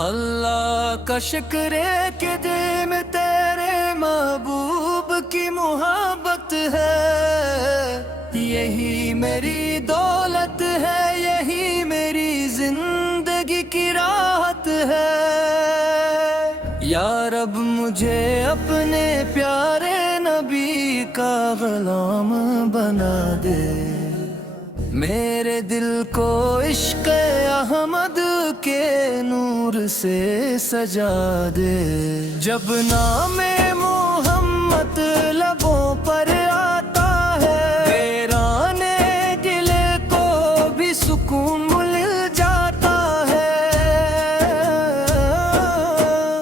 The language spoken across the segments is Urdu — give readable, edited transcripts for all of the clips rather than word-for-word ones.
اللہ کا شکر ہے کہ دل میں تیرے محبوب کی محبت ہے، یہی میری دولت ہے، یہی میری زندگی کی راحت ہے۔ یا رب مجھے اپنے پیارے نبی کا غلام بنا دے، میرے دل کو عشق احمد کے نور سے سجا دے۔ جب نام محمد لبوں پر آتا ہے، ویرانے دل کو بھی سکون مل جاتا ہے۔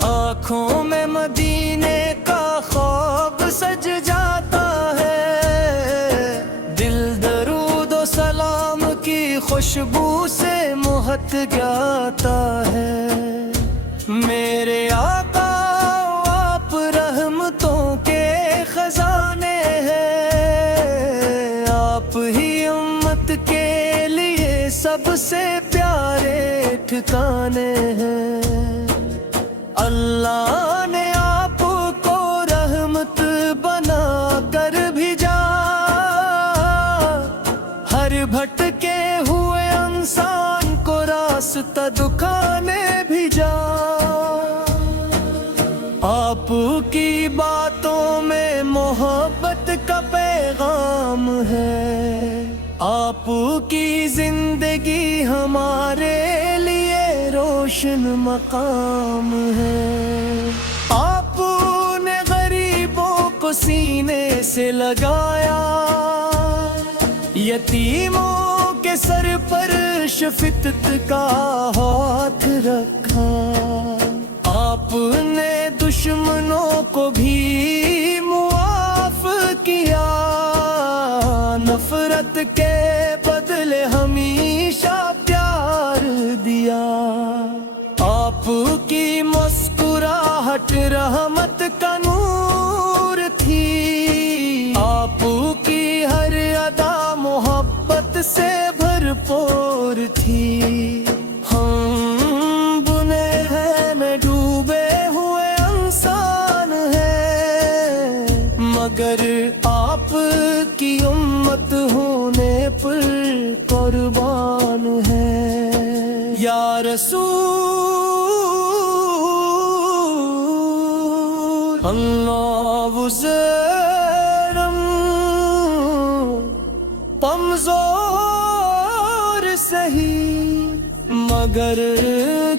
آنکھوں میں مدینے کا خواب سج جاتا ہے، دل درود و سلام کی خوشبو سے مہک جاتا ہے۔ میرے آقا آپ رحمتوں کے خزانے ہیں، آپ ہی امت کے لیے سب سے پیارے ٹھکانے ہیں۔ اللہ نے آپ کو رحمت بنا کر بھیجا، ہر بھٹکے ہوئے انسان کو راستہ دکھانے بھیجا۔ آپ کی باتوں میں محبت کا پیغام ہے، آپ کی زندگی ہمارے لیے روشن مقام ہے۔ آپ نے غریبوں کو سینے سے لگایا، یتیموں کے سر پر شفقت کا ہاتھ رکھا۔ آپ نے دشمنوں کو بھی معاف کیا، نفرت کے بدلے ہمیشہ پیار دیا۔ آپ کی مسکراہٹ رحمت کا نور تھی، آپ کی ہر ادا محبت سے بھرپور تھی۔ ہم بنے ہیں نہ ڈوبے ہوئے انسان ہیں، مگر آپ کی امت ہونے پر قربان ہے۔ یا رسول اللہ وزرم کمزور سہی، مگر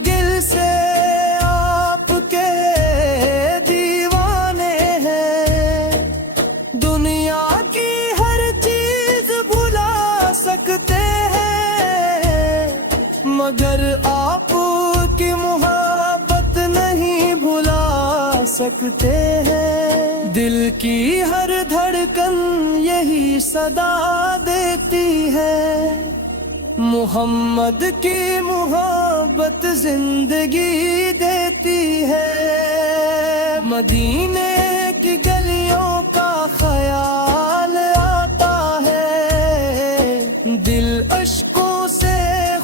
دل سے آپ کے دیوانے ہیں۔ دنیا کی ہر چیز بھلا سکتے ہیں، مگر آپ کی محبت نہیں بھلا سکتے ہیں۔ دل کی ہر دھڑکن یہی صدا دیتی ہے، محمد کی محبت زندگی دیتی ہے۔ مدینے کی گلیوں کا خیال آتا ہے، دل اشکوں سے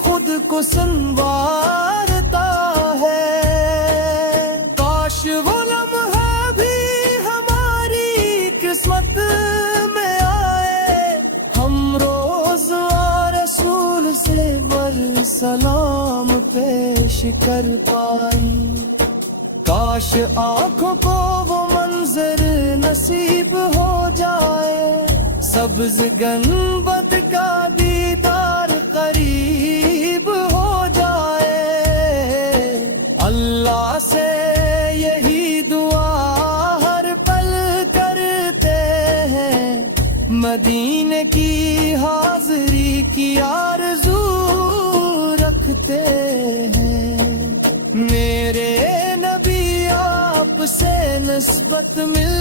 خود کو سنوارتا ہے۔ کاش وہ لمحہ بھی ہماری قسمت میں آئے، ہم روز رسول سے بر سلام پیش کر پائیں۔ کاش آنکھوں کو وہ منظر نصیب ہو جائے، سبز گنبد کا دیدار قریب ہو جائے۔ اللہ سے یہی دعا ہر پل کرتے ہیں، مدینے کی حاضری کی آرزو رکھتے ہیں۔ میرے نبی آپ سے نسبت مل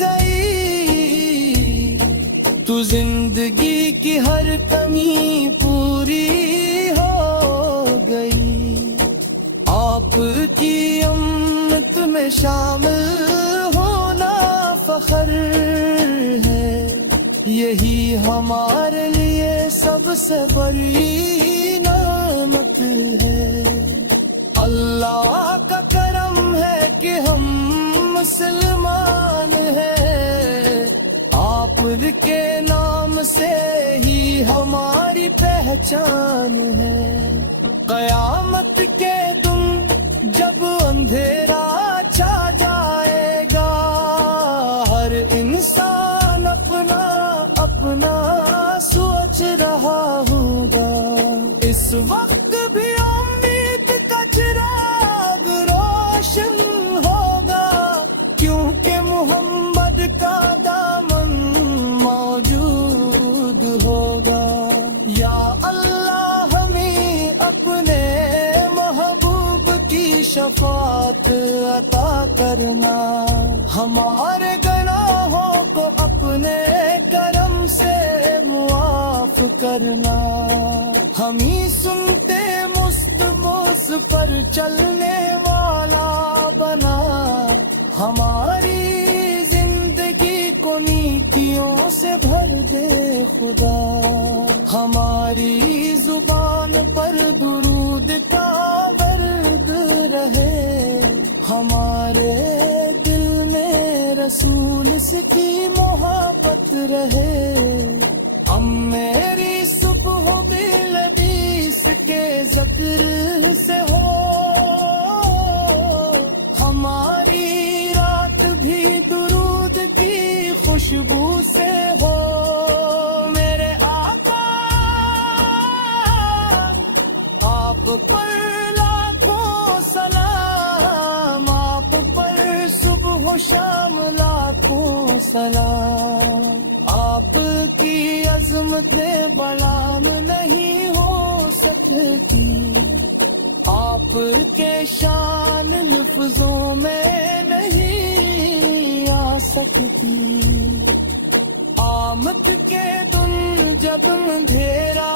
گئی، تو زندگی کی ہر کمی پوری ہو گئی۔ آپ کی امت میں شامل ہونا فخر ہے، یہی ہمارے لیے سب سے بڑی نعمت ہے۔ اللہ کا کرم ہے کہ ہم مسلمان ہیں، آپ کے نام سے ہی ہماری پہچان ہے۔ قیامت کے دن جب اندھیرا چھا جائے گا، ہر انسان اپنا اپنا سوچ رہا ہوگا، اس وقت بھی امید کا چراغ روشن ہوگا، کیونکہ محمد کا دامن موجود ہوگا۔ یا اللہ ہمیں اپنے محبوب کی شفاعت عطا کرنا، ہمارے گناہوں کو اپنے کرم سے معاف کرنا، ہمیں سنتے مستموس پر چلنے والا بنا، ہماری زندگی کو نیکیوں سے بھر دے خدا، ہماری زبان پر درود کا ورد رہے، ہمارے دل میں رسول کی محبت رہے، ہم میری صبح بالبیس کے ذکر سے ہو، ہماری رات بھی درود کی خوشبو سے ہو، میرے آقا آپ پر لاکھوں سلام، آپ پر صبح و شام لاکھوں سلام، آپ کی عظمت بلام نہیں ہو سکتی، آپ کے شان لفظوں میں نہیں آ سکتی، آمد کے دن جب اندھیرا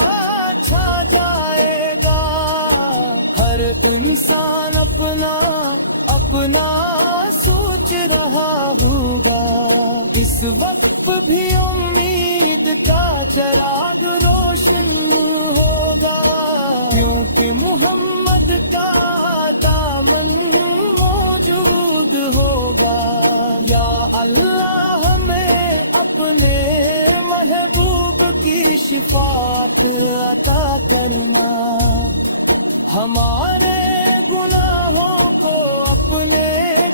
چھا جائے گا، ہر انسان اپنا اپنا سوچ رہا ہوگا، اس وقت بھی امید کا چراغ روشن ہوگا، کیونکہ محمد کا دامن موجود ہوگا۔ یا اللہ ہمیں اپنے محبوب کی شفاعت عطا کرنا، ہمارے گناہوں کو اپنے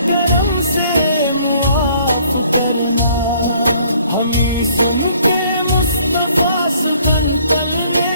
کرم سے معاف کرنا، ہمیں سن کے مصطفیٰ سے بن پلنے